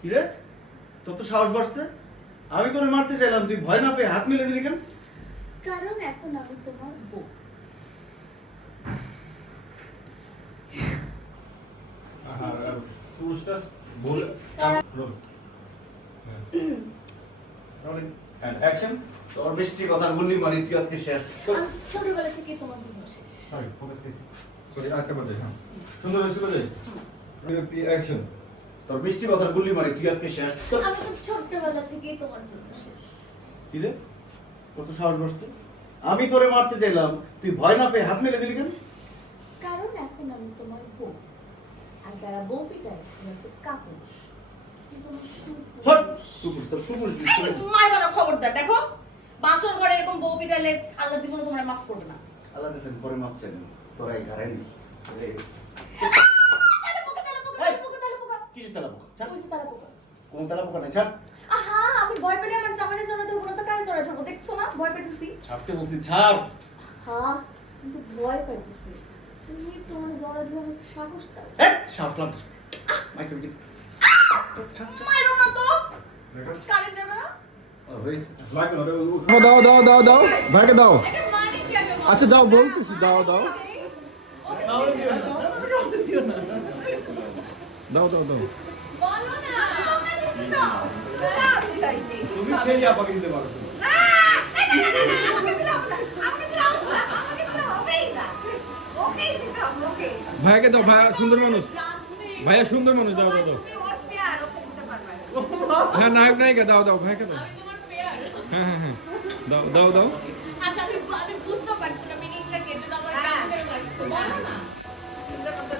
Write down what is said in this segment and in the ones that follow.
কি রে, তোর তো সাহস বাড়ছে। আমি তোরে মারতে চাইলাম, তুই ভয় না পেয়ে হাত মিলে দিলি কেন? কারণ এখন আমি তোমার বউ। পুরুষটা বলে অ্যাকশন। তোর মিষ্টি কথার গুল্লি মারি তুই আজকে শেষ। আমি ছোটবেলা থেকে তোমার জন্য শেষ। সরি ফোকাস কেসি সরি আরেকটা বাজে। হ্যাঁ সুন্দর হয়েছে বাজে বিরক্তি অ্যাকশন। তোর মিষ্টি কথার গুল্লি মারি তুই আজকে শেষ। আমি তো ছোটবেলা থেকে তোমার জন্য শেষ। কি রে, তোর তো সাহস বাড়ছে। আমি তোরে মারতে চাইলাম, তুই ভয় না পেয়ে হাত মিলে দিলি কেন? কারণ এখন আমি তোমার বউ। আর যারা বউ পিটায় তারা হচ্ছে কাপুরুষ। কিন্তু আমার ছট! সুপুরুষ। সুপুরুষ, তোর সুপুরুষ। মারবা না, খবরদার। দেখো বাসর ঘরে এরকম বউ পিটালে আল্লাহ জীবনে তোমরা মাফ করবে না। আল্লাহর কাছে পরে মাপ চাইলাম, তোরা এই ঘরে নেই। কিসের তেলা পোকা? ছাড়। ওই যে তারা পোকা। কোন তেলা পোকা নাই, ছাড়। আহা, আমি ভয় পেলে আমার জামাইয়ের জন্য ধরবো না তো কারে জড়াই ধরবো? দেখছো না ভয় পেতেছি। আজকে বলছি ছাড়। হ্যাঁ, কিন্তু ভয় পাইতেছি। তুমি তোমার জড়া দিয়ে আমাকে সাহস দাও। সাহস লাগছে। মাইকেল কি? মারো না তো, কারেন্ট যাবে না। হয়েছে। লাগবে না দাও দাও দাও দাও ভাইকে দাও। এটা মানে কি আগে বলো? আচ্ছা দাও, বলতেছি দাও দাও দাও দাও দাও। বলো না। তোমরা দিছি তো। না, দিলাইনি। তুমি সেই আপাকে দিতে পারো। না, আমাকে দিলাম না। আমাকে দিলাম না। আমাকে দিলাম হবেই না। ওকেই দিতাম, ওকে। ভাইকে দাও, ভাই সুন্দর মানুষ, জানতে। ভাইয়া সুন্দর মানুষ, দাও দাও দাও। তুমি ওর পেয়ার, ওকে দিতে পারবে না। হ্যাঁ নায়ক নায়িকা, দাও দাও ভাইকে দাও। আমি তোমার পেয়ার। হ্যাঁ হ্যাঁ হ্যাঁ দাও দাও দাও। আচ্ছা আমি বুঝতে পারছি না মিনিংটা কি, এটা আমার কেমন করে লাগছে বলো না। চিন্তা করতে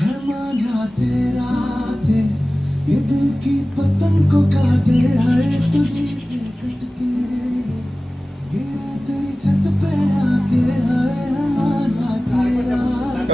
है माझा तेरा देश, ये दिल की पतंग को काटे, हाय तुझी से कटके गिरा तेरी छत पे